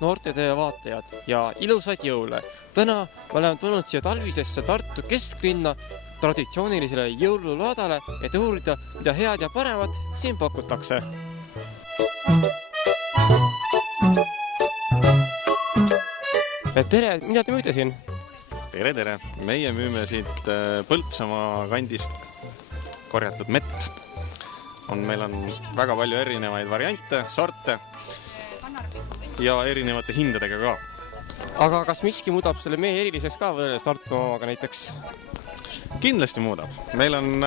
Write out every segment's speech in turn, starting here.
noortetöö vaatajad ja ilusaid jõule. Täna me oleme tulnud siia talvisesse Tartu kesklinna traditsioonilisele jõululaadale, et uurida, mida head ja paremat siin pakutakse. Tere, mida te müüte siin? Tere! Meie müüme siit Põltsamaa kandist korjatud mett. Meil on väga palju erinevaid variante, sorte ja erinevate hindadega ka. Aga kas miski muudab selle mee eriliseks ka võrreldes Tartu omaga näiteks? Kindlasti muudab. Meil on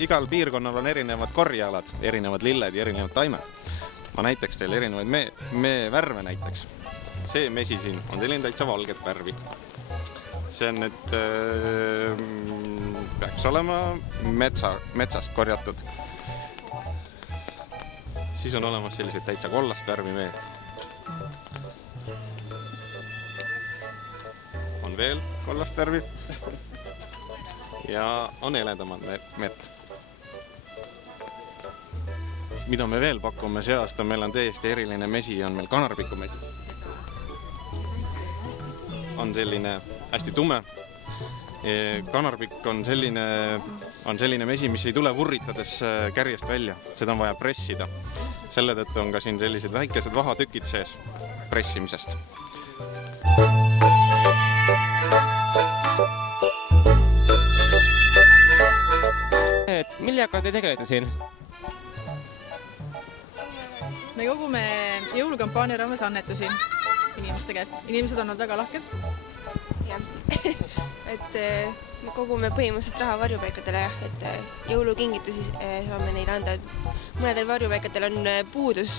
igal piirkonnal on erinevad korjealad, erinevad lilled ja erinevad taimed. Ma näiteks teile erinevaid mee värve näiteks. See mesi siin on selline täitsa valget värvi. See on nüüd peaks olema metsast korjatud. Siis on olemas sellised täitsa kollast värvi meed. On veel kollast värvi ja on heledamad mett. Mida me veel pakume see aasta, meil on täiesti eriline mesi, on meil kanarpiku mesi. On selline hästi tume. Kanarpikk on selline mesi, mis ei tule vurritades kärjest välja. Seda on vaja pressida. Selle tõttu on ka siin sellised väikesed vahatükid sees pressimisest. Millega te tegelete siin? Me kogume jõulukampaania raames annetusi inimeste käest. Inimesed on väga lahked. Et me kogume põhimõtteliselt raha varjupaikadele, et jõulukingitusi saame neile anda. Mõnedel varjupaikadel on puudus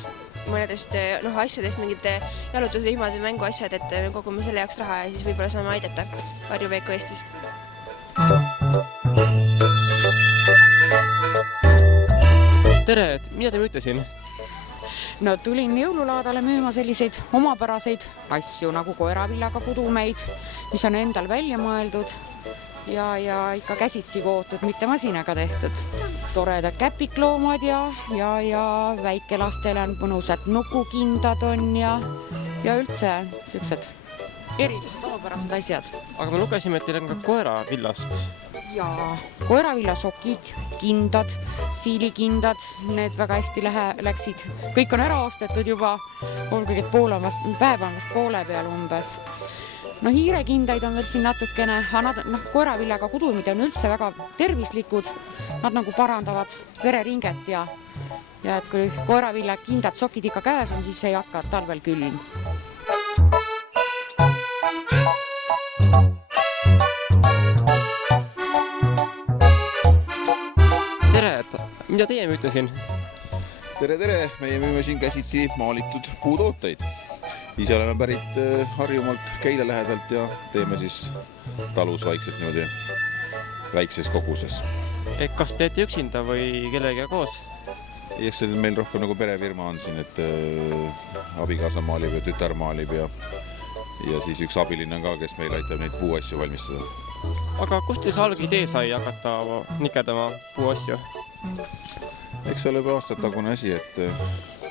mõnedest asjadest, mingid jalutusrihmad või mänguasjad, et me kogume selle jaoks raha ja siis võib-olla saame aidata varjupaiku Eestis. Tere, mida te müüte siin? No tulin jõululaadale müüma selliseid omapäraseid asju nagu koeravillaga kudumeid, mis on endal välja mõeldud ja ikka käsitsi kootud, mitte masinaga tehtud. Toredad käpikloomad ja väikelastele on mõnusad nukukindad on ja üldse sellised erilised omapärased asjad. Aga me lugesime, et teil on ka koeravillast. Ja koeravillasokid, kindad, siilikindad, need väga hästi läksid. Kõik on ära ostetud juba, olgugi, et päev on vast poole peal umbes. Hiirekindaid on veel siin natukene, koeravillaga kudumid on üldse väga tervislikud. Nad nagu parandavad vereringet ja et kui koeravilla kindad sokid ikka käes on, siis ei hakka talvel külm. Mida teie müüte siin? Tere! Meie müüme siin käsitsi maalitud puutooteid. Ise oleme pärit Harjumaalt Keila lähedalt ja teeme siis talus vaikselt niimoodi väikses koguses. Kas teete üksinda või kellega koos? Eks see meil rohkem nagu perefirma on siin, et abikaasa maalib ja tütar maalib ja siis üks abiline on ka, kes meil aitab neid puuasju valmistada. Aga kust teil see alg idee sai hakata nikerdama puuasju? Eks see ole juba aastatagune asi, et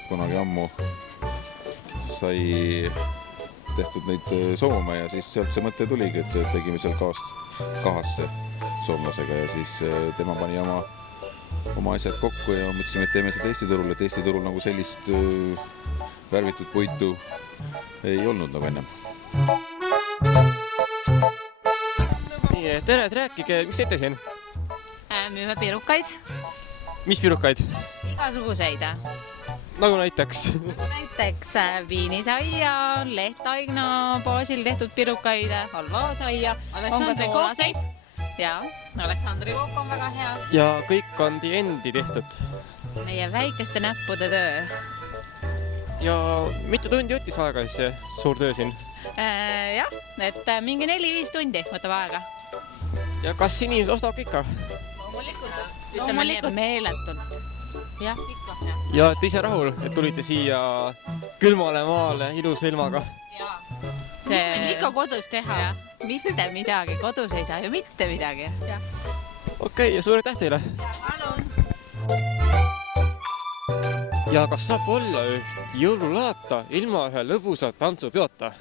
kunagi ammu sai tehtud neid soome ja siis sealt see mõte tuligi, et tegime seal kahasse soomlasega ja siis tema pani oma asjad kokku ja mõtlesime, et teeme seda Eesti turul, et Eesti turul nagu sellist värvitud puitu ei olnud nagu ennem. Tere, rääkige, mis teete siin? Müüme pirukaid. Mis pirukaid? Igasuguseid. Nagu näiteks? Näiteks viinisaia, lehtaigna baasil tehtud pirukaid, halvaasaia, on ka soolaseid. Ja, Aleksandri kook on väga hea. Ja kõik on teie endi tehtud? Meie väikeste näppude töö. Ja mitu tundi võttis aega see suur töö siin? Jah, et mingi 4-5 tundi võtab aega. Ja kas inimesed ostavad ikka? Loomulikult meeletult. Jah, ikka. Ja et ise rahul, et tulite siia külmale maale ilusa ilmaga? Jaa. Mis meil ikka kodus teha? Mitte midagi, kodus ei saa ju mitte midagi. Okei, ja suur aitäh teile! Palun! ja kas saab olla üht jõululaata ilma ühe lõbusa tantsupeota?